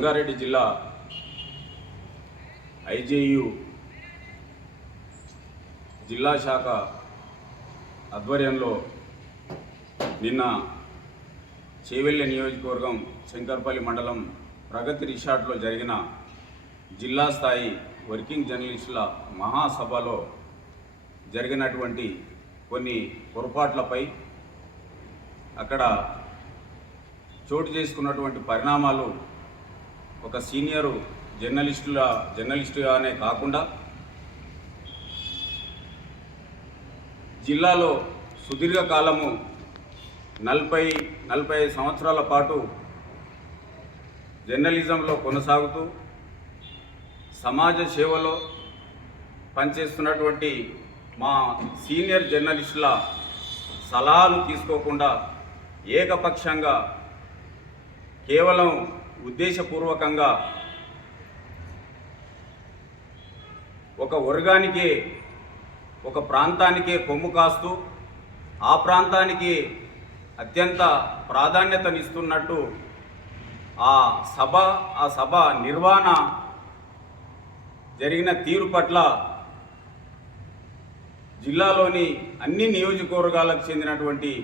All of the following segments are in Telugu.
రంగారెడ్డి జిల్లా ఐజేయు జిల్లా శాఖ ఆధ్వర్యంలో నిన్న చేవెళ్ళ నియోజకవర్గం శంకర్పల్లి మండలం ప్రగతి రిసార్ట్లో జరిగిన జిల్లా స్థాయి వర్కింగ్ జర్నలిస్టుల మహాసభలో జరిగినటువంటి కొన్ని పొరపాట్లపై అక్కడ చోటు చేసుకున్నటువంటి పరిణామాలు ఒక సీనియరు జర్నలిస్టుగానే కాకుండా జిల్లాలో సుదీర్ఘకాలము 40 సంవత్సరాల పాటు జర్నలిజంలో కొనసాగుతూ సమాజ సేవలో పనిచేస్తున్నటువంటి మా సీనియర్ జర్నలిస్టుల సలహాలు తీసుకోకుండా ఏకపక్షంగా కేవలం ఉద్దేశపూర్వకంగా ఒక వర్గానికే ఒక ప్రాంతానికే కొమ్ము కాస్తూ ఆ ప్రాంతానికి అత్యంత ప్రాధాన్యతనిస్తున్నట్టు ఆ సభ నిర్వహణ జరిగిన తీరు పట్ల జిల్లాలోని అన్ని నియోజకవర్గాలకు చెందినటువంటి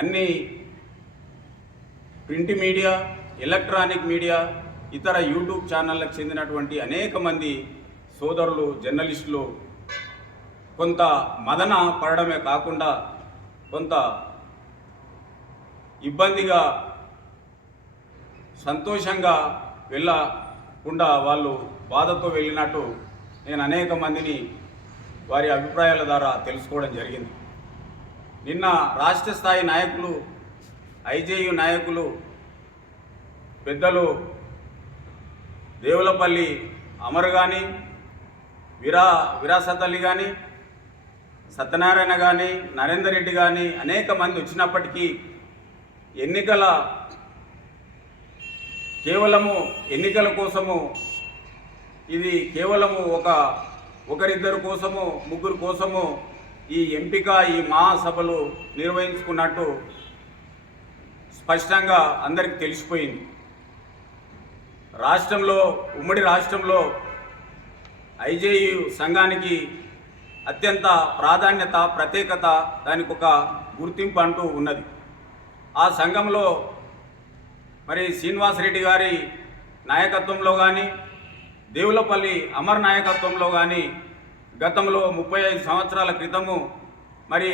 అన్ని ప్రింట్ మీడియా, ఎలక్ట్రానిక్ మీడియా, ఇతర యూట్యూబ్ ఛానళ్ళకు చెందినటువంటి అనేక మంది సోదరులు జర్నలిస్టులు కొంత మదన పడడమే కాకుండా కొంత ఇబ్బందిగా సంతోషంగా వెళ్ళకుండా వాళ్ళు బాధతో వెళ్ళినట్టు నేను అనేక మందిని వారి అభిప్రాయాల ద్వారా తెలుసుకోవడం జరిగింది. నిన్న రాష్ట్ర స్థాయి నాయకులు, ఐజేయు నాయకులు పెద్దలు దేవులపల్లి అమర్ కానీ, విరాసత్ అలీ కానీ, సత్యనారాయణ కానీ, నరేందర్ రెడ్డి కానీ అనేక మంది వచ్చినప్పటికీ కేవలము ఎన్నికల కోసము, ఇది కేవలము ఒకరిద్దరు కోసము, ముగ్గురు కోసము ఈ ఎంపిక, ఈ మహాసభలు నిర్వహించుకున్నట్టు స్పష్టంగా అందరికీ తెలిసిపోయింది. ఉమ్మడి రాష్ట్రంలో ఐజేయు సంఘానికి అత్యంత ప్రాధాన్యత, ప్రత్యేకత, దానికి ఒక గుర్తింపు అంటూ ఉన్నది. ఆ సంఘంలో మరి శ్రీనివాసరెడ్డి గారి నాయకత్వంలో కానీ, దేవులపల్లి అమర్ నాయకత్వంలో కానీ గతంలో 35 సంవత్సరాల క్రితము మరి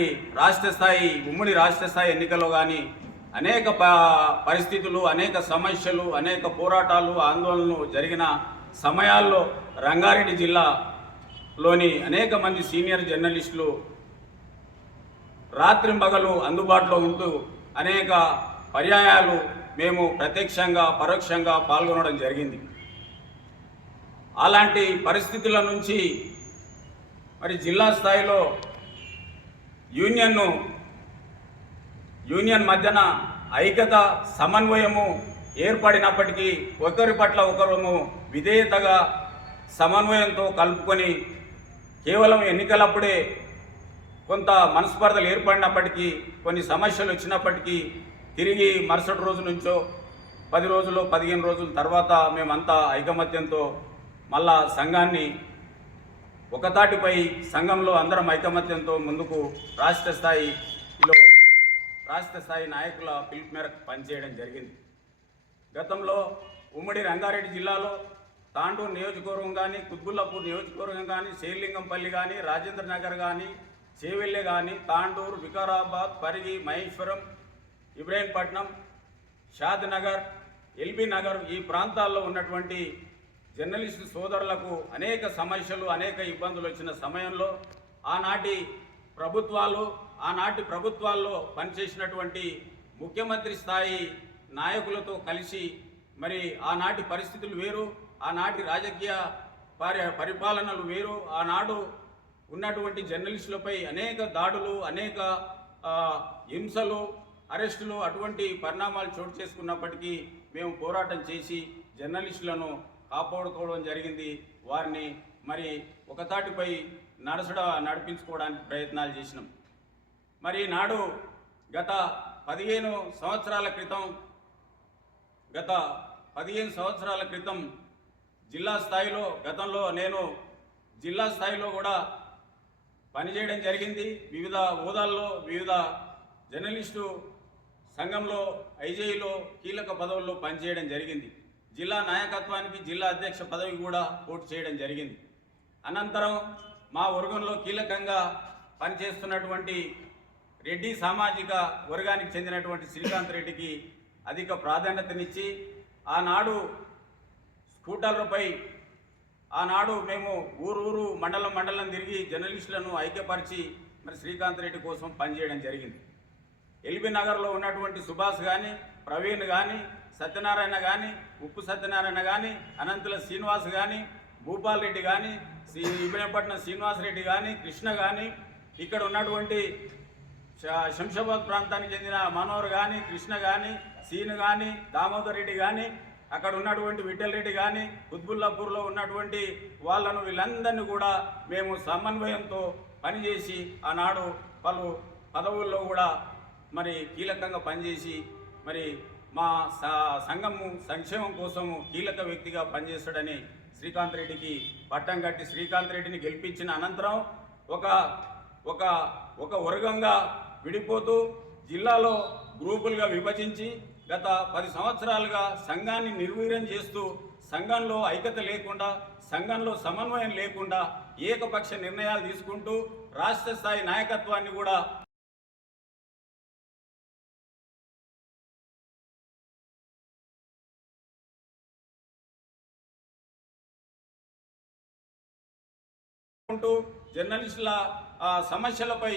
ఉమ్మడి రాష్ట్ర స్థాయి ఎన్నికల్లో కానీ అనేక పరిస్థితులు, అనేక సమస్యలు, అనేక పోరాటాలు, ఆందోళనలు జరిగిన సమయాల్లో రంగారెడ్డి జిల్లాలోని అనేక మంది సీనియర్ జర్నలిస్టులు రాత్రింబగలు అందుబాటులో ఉంటూ అనేక పర్యాయాలు మేము ప్రత్యక్షంగా పరోక్షంగా పాల్గొనడం జరిగింది. అలాంటి పరిస్థితుల నుంచి మరి జిల్లా స్థాయిలో యూనియన్ మధ్యన ఐక్యత, సమన్వయము ఏర్పడినప్పటికీ ఒకరి పట్ల ఒకరము విధేయతగా సమన్వయంతో కలుపుకొని కేవలం ఎన్నికలప్పుడే కొంత మనస్పర్ధలు ఏర్పడినప్పటికీ, కొన్ని సమస్యలు వచ్చినప్పటికీ తిరిగి మరుసటి రోజు నుంచో 10 రోజులు 15 రోజుల తర్వాత మేమంతా ఐకమత్యంతో మళ్ళా సంఘాన్ని ఒకతాటిపై సంఘంలో అందరం ఐకమత్యంతో ముందుకు రాష్ట్ర స్థాయి నాయకుల పిలుపు మేరకు పనిచేయడం జరిగింది. గతంలో ఉమ్మడి రంగారెడ్డి జిల్లాలో తాండూరు నియోజకవర్గం కానీ, కుత్బుల్లాపూర్ నియోజకవర్గం కానీ, శేర్లింగంపల్లి కానీ, రాజేంద్ర నగర్ కానీ, చేవెళ్ళే కానీ, తాండూరు, వికారాబాద్, పరిగి, మహేశ్వరం, ఇబ్రాహీంపట్నం, షాద్ నగర్, ఎల్బీ నగర్ ఈ ప్రాంతాల్లో ఉన్నటువంటి జర్నలిస్టు సోదరులకు అనేక సమస్యలు, అనేక ఇబ్బందులు వచ్చిన సమయంలో ఆనాటి ప్రభుత్వాల్లో పనిచేసినటువంటి ముఖ్యమంత్రి స్థాయి నాయకులతో కలిసి మరి ఆనాటి పరిస్థితులు వేరు, ఆనాటి రాజకీయ పరిపాలనలు వేరు, ఆనాడు ఉన్నటువంటి జర్నలిస్టులపై అనేక దాడులు, అనేక హింసలు, అరెస్టులు అటువంటి పరిణామాలు చోటు చేసుకున్నప్పటికీ మేము పోరాటం చేసి జర్నలిస్టులను కాపాడుకోవడం జరిగింది. వారిని మరి ఒకతాటిపై నడిపించుకోవడానికి ప్రయత్నాలు చేసినాం. మరి నాడు గత 15 సంవత్సరాల క్రితం, గత 15 సంవత్సరాల క్రితం జిల్లా స్థాయిలో, గతంలో నేను జిల్లా స్థాయిలో కూడా పనిచేయడం జరిగింది. వివిధ హోదాల్లో వివిధ జర్నలిస్టు సంఘంలో ఐజేఈలో కీలక పదవుల్లో పనిచేయడం జరిగింది. జిల్లా నాయకత్వానికి జిల్లా అధ్యక్ష పదవి కూడా పోటీ చేయడం జరిగింది. అనంతరం మా వర్గంలో కీలకంగా పనిచేస్తున్నటువంటి రెడ్డి సామాజిక వర్గానికి చెందినటువంటి శ్రీకాంత్ రెడ్డికి అధిక ప్రాధాన్యతనిచ్చి ఆనాడు స్కూటర్లపై ఆనాడు మేము ఊరు మండలం తిరిగి జర్నలిస్టులను ఐక్యపరిచి మరి శ్రీకాంత్ రెడ్డి కోసం పనిచేయడం జరిగింది. ఎల్బీ నగర్లో ఉన్నటువంటి సుభాష్ కానీ, ప్రవీణ్ కానీ, సత్యనారాయణ కానీ, ఉప్పు సత్యనారాయణ కానీ, అనంతుల శ్రీనివాస్ కానీ, భూపాల్ రెడ్డి కానీ, ఇబ్రహీంపట్నం శ్రీనివాస్ రెడ్డి కానీ, కృష్ణ కానీ, ఇక్కడ ఉన్నటువంటి శంషాబాద్ ప్రాంతానికి చెందిన మనోహర్ కానీ, కృష్ణ కానీ, సీను కానీ, దామోదర్ రెడ్డి కానీ, అక్కడ ఉన్నటువంటి విఠల్ రెడ్డి కానీ, కుత్బుల్లాపూర్లో ఉన్నటువంటి వాళ్ళను వీళ్ళందరినీ కూడా మేము సమన్వయంతో పనిచేసి ఆనాడు పలు పదవుల్లో కూడా మరి కీలకంగా పనిచేసి మరి మా సంఘము సంక్షేమం కోసము కీలక వ్యక్తిగా పనిచేస్తాడని శ్రీకాంత్ రెడ్డికి పట్టం కట్టి శ్రీకాంత్ రెడ్డిని గెలిపించిన అనంతరం ఒక వర్గంగా విడిపోతూ జిల్లాలో గ్రూపులుగా విభజించి గత 10 సంవత్సరాలుగా సంఘాన్ని నిర్వీర్యం చేస్తూ సంఘంలో ఐక్యత లేకుండా, సంఘంలో సమన్వయం లేకుండా ఏకపక్ష నిర్ణయాలు తీసుకుంటూ రాష్ట్ర స్థాయి నాయకత్వాన్ని కూడా జర్నలిస్టుల సమస్యలపై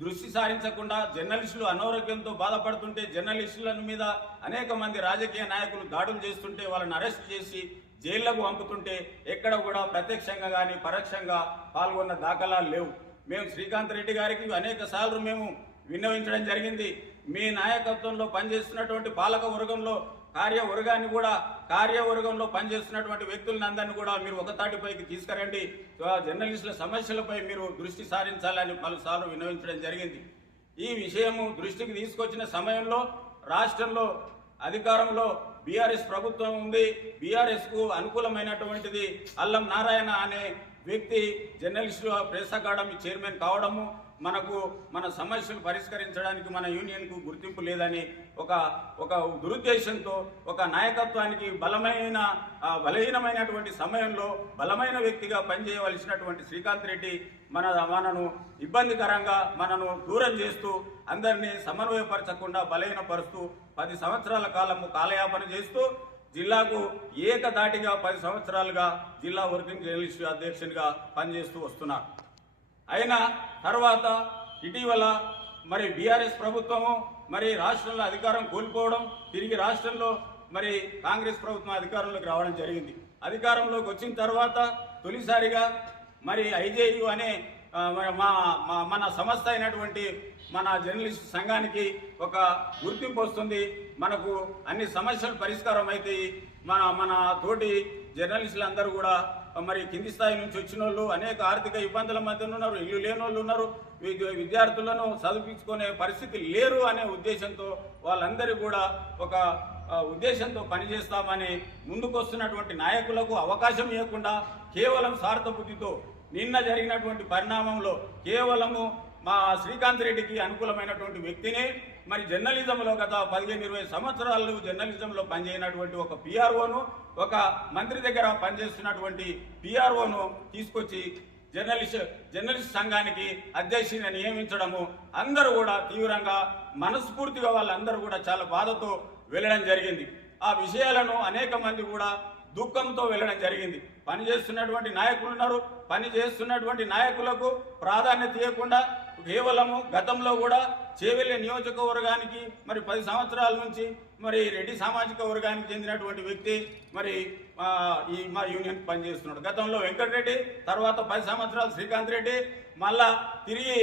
దృష్టి సారించకుండా, జర్నలిస్టులు అనారోగ్యంతో బాధపడుతుంటే జర్నలిస్టుల మీద అనేక మంది రాజకీయ నాయకులు దాడులు చేస్తుంటే వాళ్ళని అరెస్ట్ చేసి జైళ్లకు పంపుతుంటే ఎక్కడ కూడా ప్రత్యక్షంగా కానీ పరోక్షంగా పాల్గొన్న దాఖలాలు లేవు. మేము శ్రీకాంత్ రెడ్డి గారికి అనేక సార్లు మేము విన్నవించడం జరిగింది. మీ నాయకత్వంలో పనిచేస్తున్నటువంటి పాలక వర్గంలో కార్యవర్గంలో పనిచేస్తున్నటువంటి వ్యక్తులందరినీ కూడా మీరు ఒకతాటిపైకి తీసుకురండి, జర్నలిస్టుల సమస్యలపై మీరు దృష్టి సారించాలని పలుసార్లు విన్నవించడం జరిగింది. ఈ విషయము దృష్టికి తీసుకొచ్చిన సమయంలో రాష్ట్రంలో అధికారంలో బీఆర్ఎస్ ప్రభుత్వం ఉంది. బీఆర్ఎస్కు అనుకూలమైనటువంటిది అల్లం నారాయణ అనే వ్యక్తి జర్నలిస్టుల ప్రెస్ అకాడమీ చైర్మన్ కావడము, మన సమస్యలు పరిష్కరించడానికి మన యూనియన్కు గుర్తింపు లేదని ఒక దురుద్దేశంతో ఒక నాయకత్వానికి బలహీనమైనటువంటి సమయంలో బలమైన వ్యక్తిగా పనిచేయవలసినటువంటి శ్రీకాంత్ రెడ్డి మనను ఇబ్బందికరంగా మనను దూరం చేస్తూ అందరినీ సమన్వయపరచకుండా బలహీనపరుస్తూ 10 సంవత్సరాల కాలయాపన చేస్తూ జిల్లాకు ఏకధాటిగా 10 సంవత్సరాలుగా జిల్లా వర్కింగ్ జర్నలిస్టు అధ్యక్షునిగా పనిచేస్తూ వస్తున్నారు. అయినా తర్వాత ఇటీవల మరి బీఆర్ఎస్ ప్రభుత్వము మరి రాష్ట్రంలో అధికారం కోల్పోవడం, తిరిగి రాష్ట్రంలో మరి కాంగ్రెస్ ప్రభుత్వం అధికారంలోకి రావడం జరిగింది. అధికారంలోకి వచ్చిన తర్వాత తొలిసారిగా మరి ఐజేయు అనే మన సంస్థ అయినటువంటి మన జర్నలిస్ట్ సంఘానికి ఒక గుర్తింపు వస్తుంది. మనకు అన్ని సమస్యలు పరిష్కారం అవుతాయి. మన తోటి జర్నలిస్టులందరూ కూడా మరి కింది స్థాయి నుంచి వచ్చిన వాళ్ళు అనేక ఆర్థిక ఇబ్బందుల మధ్య ఉన్నారు, ఇల్లు లేని వాళ్ళు ఉన్నారు, విద్యార్థులను చదివించుకునే పరిస్థితి లేరు అనే ఉద్దేశంతో వాళ్ళందరూ కూడా ఒక ఉద్దేశంతో పనిచేస్తామని ముందుకొస్తున్నటువంటి నాయకులకు అవకాశం ఇవ్వకుండా కేవలం స్వార్థ బుద్ధితో నిన్న జరిగినటువంటి పరిణామంలో కేవలము మా శ్రీకాంత్ రెడ్డికి అనుకూలమైనటువంటి వ్యక్తిని మరి జర్నలిజంలో గత 15-20 సంవత్సరాలు జర్నలిజంలో పనిచేయనటువంటి ఒక పిఆర్ఓను, ఒక మంత్రి దగ్గర పనిచేస్తున్నటువంటి పిఆర్ఓను తీసుకొచ్చి జర్నలిస్ట్ సంఘానికి అధ్యక్షుడిని నియమించడము అందరూ కూడా తీవ్రంగా మనస్ఫూర్తిగా వాళ్ళందరూ కూడా చాలా బాధతో వెళ్ళడం జరిగింది. ఆ విషయాలను అనేక మంది కూడా దుఃఖంతో వెళ్ళడం జరిగింది. పనిచేస్తున్నటువంటి నాయకులు ఉన్నారు, పనిచేస్తున్నటువంటి నాయకులకు ప్రాధాన్యత ఇవ్వకుండా కేవలము గతంలో కూడా చేవెళ్ళ నియోజకవర్గానికి మరి 10 సంవత్సరాల నుంచి మరి రెడ్డి సామాజిక వర్గానికి చెందినటువంటి వ్యక్తి మరి మా యూనియన్ పనిచేస్తున్నాడు. గతంలో వెంకటరెడ్డి, తర్వాత 10 సంవత్సరాలు శ్రీకాంత్ రెడ్డి, మళ్ళా తిరిగి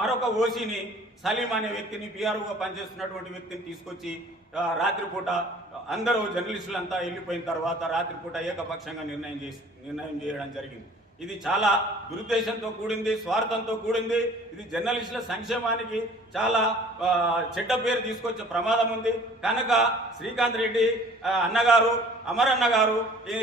మరొక ఓసీని సలీం అనే వ్యక్తిని పిఆర్ఓగా పనిచేస్తున్నటువంటి వ్యక్తిని తీసుకొచ్చి రాత్రిపూట అందరూ జర్నలిస్టులంతా వెళ్ళిపోయిన తర్వాత రాత్రిపూట ఏకపక్షంగా నిర్ణయం చేయడం జరిగింది. ఇది చాలా దురుద్దేశంతో కూడింది, స్వార్థంతో కూడింది. ఇది జర్నలిస్టుల సంక్షేమానికి చాలా చెడ్డ పేరు తీసుకొచ్చే ప్రమాదం ఉంది. కనుక శ్రీకాంత్ రెడ్డి అన్నగారు, అమర్ అన్నగారు,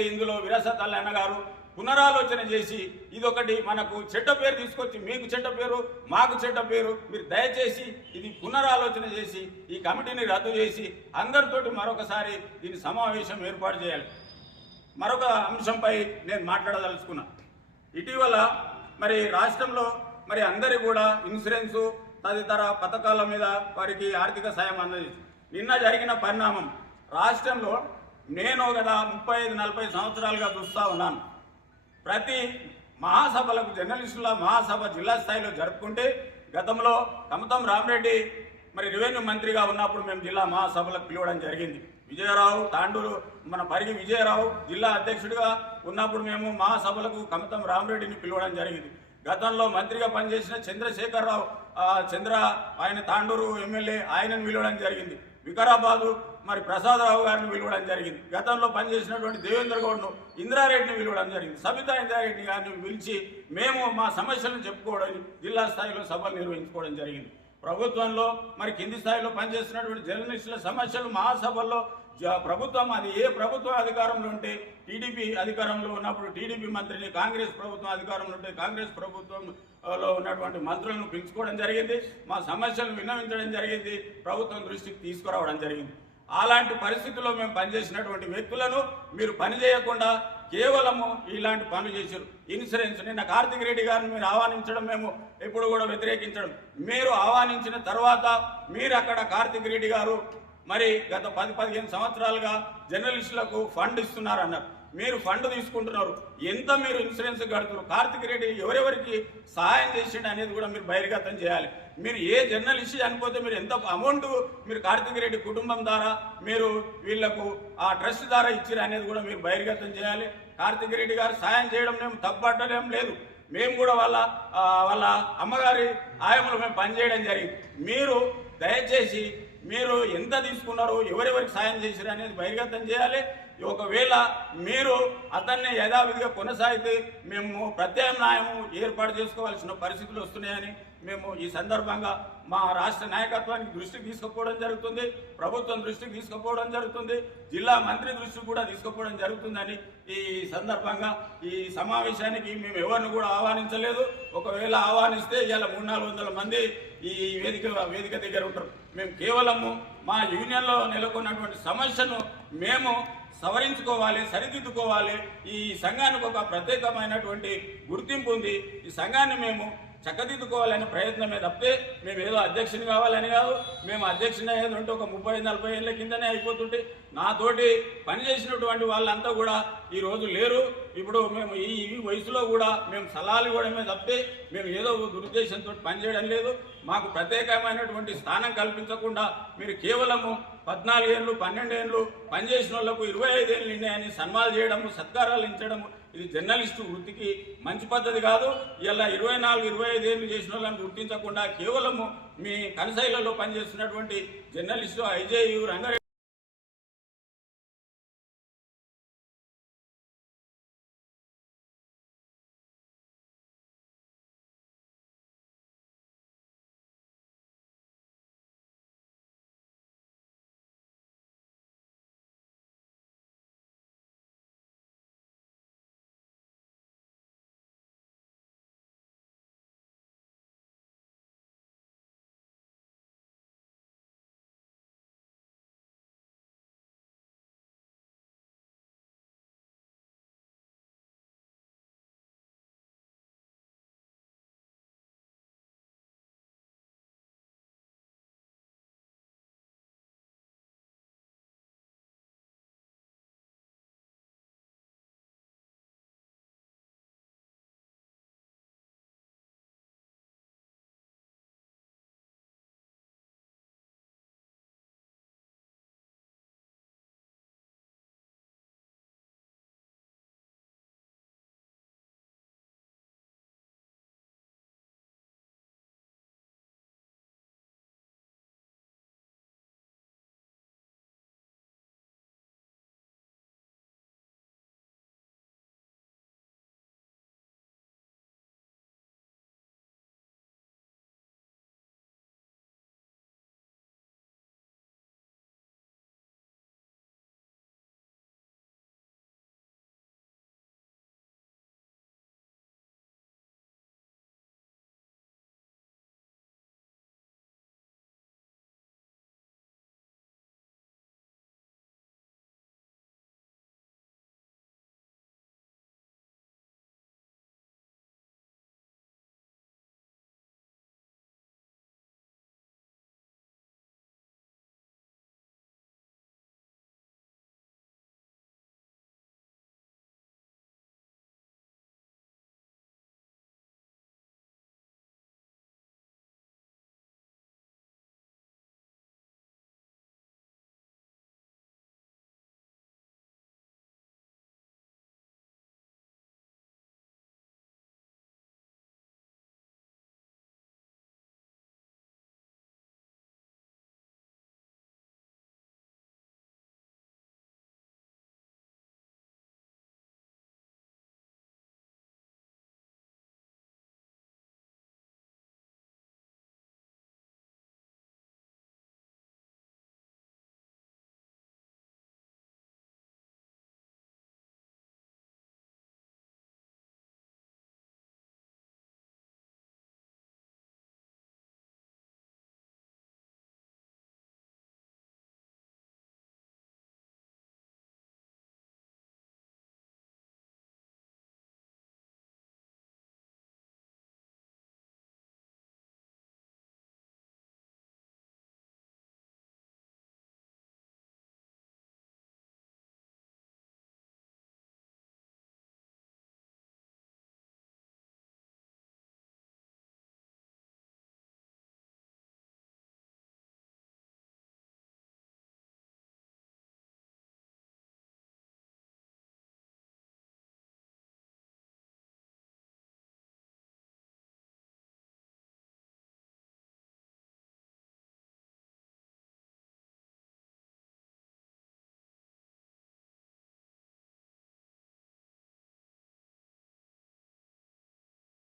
ఇందులో విరాసత్ అల్ అన్నగారు పునరాలోచన చేసి ఇదొకటి మనకు చెడ్డ పేరు తీసుకొచ్చి, మీకు చెడ్డ పేరు, మాకు చెడ్డ పేరు, మీరు దయచేసి ఇది పునరాలోచన చేసి ఈ కమిటీని రద్దు చేసి అందరితోటి మరొకసారి దీని సమావేశం ఏర్పాటు చేయాలి. మరొక అంశంపై నేను మాట్లాడదలుచుకున్నా. ఇటీవల మరి రాష్ట్రంలో మరి అందరి కూడా ఇన్సూరెన్సు తదితర పథకాల మీద వారికి ఆర్థిక సాయం అందజేసి నిన్న జరిగిన పరిణామం రాష్ట్రంలో నేను గత 35-40 సంవత్సరాలుగా చూస్తూ ఉన్నాను. ప్రతి మహాసభలకు జర్నలిస్టుల మహాసభ జిల్లా స్థాయిలో జరుపుకుంటే గతంలో కమతం రామరెడ్డి మరి రెవెన్యూ మంత్రిగా ఉన్నప్పుడు మేము జిల్లా మహాసభలకు పిలవడం జరిగింది. విజయరావు తాండూరు మన పరిగి విజయరావు జిల్లా అధ్యక్షుడిగా ఉన్నప్పుడు మేము మహాసభలకు కమతం రామరెడ్డిని పిలవడం జరిగింది. గతంలో మంత్రిగా పనిచేసిన చంద్రశేఖరరావు ఆయన తాండూరు ఎమ్మెల్యే ఆయనను పిలవడం జరిగింది. వికారాబాదు మరి ప్రసాదరావు గారిని పిలవడం జరిగింది. గతంలో పనిచేసినటువంటి దేవేంద్ర గౌడ్ను, ఇంద్రారెడ్డిని పిలవడం జరిగింది. సబితా ఇంద్రారెడ్డి గారిని పిలిచి మేము మా సమస్యలను చెప్పుకోవడం, జిల్లా స్థాయిలో సభలు నిర్వహించుకోవడం జరిగింది. ప్రభుత్వంలో మరి కింది స్థాయిలో పనిచేస్తున్నటువంటి జర్నలిస్టుల సమస్యలు మహాసభల్లో ప్రభుత్వం, అది ఏ ప్రభుత్వం అధికారంలో ఉంటే టీడీపీ అధికారంలో ఉన్నప్పుడు టీడీపీ మంత్రిని, కాంగ్రెస్ ప్రభుత్వం అధికారంలో ఉంటే కాంగ్రెస్ ప్రభుత్వంలో ఉన్నటువంటి మంత్రులను పిలుచుకోవడం జరిగింది. మా సమస్యలను విన్నవించడం జరిగింది, ప్రభుత్వం దృష్టికి తీసుకురావడం జరిగింది. అలాంటి పరిస్థితుల్లో మేము పనిచేసినటువంటి వ్యక్తులను మీరు పనిచేయకుండా కేవలము ఇలాంటి పనులు చేశారు. ఇన్సూరెన్స్ నిన్న కార్తిక్ రెడ్డి గారిని మీరు ఆహ్వానించడం మేము ఎప్పుడు కూడా వ్యతిరేకించడం. మీరు ఆహ్వానించిన తర్వాత మీరు అక్కడ కార్తిక్ రెడ్డి గారు మరి గత 10-15 సంవత్సరాలుగా జర్నలిస్టులకు ఫండ్ ఇస్తున్నారన్నారు. మీరు ఫండ్ తీసుకుంటున్నారు, ఎంత మీరు ఇన్సూరెన్స్ కడుతున్నారు, కార్తిక్ రెడ్డి ఎవరెవరికి సహాయం చేసిండు అనేది కూడా మీరు బహిర్గతం చేయాలి. మీరు ఏ జర్నలిస్ట్ చనిపోతే మీరు ఎంత అమౌంట్ మీరు కార్తిక్ రెడ్డి కుటుంబం ద్వారా మీరు వీళ్లకు ఆ ట్రస్ట్ ద్వారా ఇచ్చారు అనేది కూడా మీరు బహిర్గతం చేయాలి. కార్తిక్ రెడ్డి గారు సాయం చేయడం మేము తప్పట్టడం లేదు. మేము కూడా వాళ్ళ అమ్మగారి ఆయములు మేము పనిచేయడం జరిగింది. మీరు దయచేసి మీరు ఎంత తీసుకున్నారు, ఎవరెవరికి సాయం చేశారు అనేది బహిర్గతం చేయాలి. ఒకవేళ మీరు అతన్ని యథావిధిగా కొనసాగితే మేము ప్రత్యామ్నాయము ఏర్పాటు చేసుకోవాల్సిన పరిస్థితులు వస్తున్నాయని మేము ఈ సందర్భంగా మా రాష్ట్ర నాయకత్వానికి దృష్టికి తీసుకుపోవడం జరుగుతుంది, ప్రభుత్వం దృష్టికి తీసుకుపోవడం జరుగుతుంది, జిల్లా మంత్రి దృష్టికి కూడా తీసుకుపోవడం జరుగుతుందని ఈ సందర్భంగా ఈ సమావేశానికి మేము ఎవరిని కూడా ఆహ్వానించలేదు. ఒకవేళ ఆహ్వానిస్తే ఇలా 300-400 మంది ఈ వేదిక దగ్గర ఉంటారు. మేము కేవలము మా యూనియన్లో నెలకొన్నటువంటి సమస్యను మేము సవరించుకోవాలి, సరిదిద్దుకోవాలి. ఈ సంఘానికి ఒక ప్రత్యేకమైనటువంటి గుర్తింపు ఉంది. ఈ సంఘాన్ని మేము చక్కదిద్దుకోవాలనే ప్రయత్నమే తప్పితే మేము ఏదో అధ్యక్షుని కావాలని కాదు. మేము అధ్యక్షుని అయ్యేది ఉంటే ఒక 30-40 ఏళ్ళ కిందనే అయిపోతుంటే నాతోటి పనిచేసినటువంటి వాళ్ళంతా కూడా ఈరోజు లేరు. ఇప్పుడు మేము ఈ వయసులో కూడా మేము సలహాలు ఇవ్వడమే తప్పితే మేము ఏదో దురుద్దేశంతో పనిచేయడం లేదు. మాకు ప్రత్యేకమైనటువంటి స్థానం కల్పించకుండా మీరు కేవలము 14 ఏళ్ళు 12 ఏళ్ళు పనిచేసిన వాళ్ళకు 25 ఏళ్ళు నిండాయని సన్మానాలు చేయడము, సత్కారాలు ఇచ్చడము ఇది జర్నలిస్టు వృత్తికి మంచి పద్ధతి కాదు. ఇలా 24-25 ఏళ్ళు చేసిన వాళ్ళని గుర్తించకుండా కేవలము మీ కనసైలలో పనిచేస్తున్నటువంటి జర్నలిస్టు ఐజేయు రంగారెడ్డి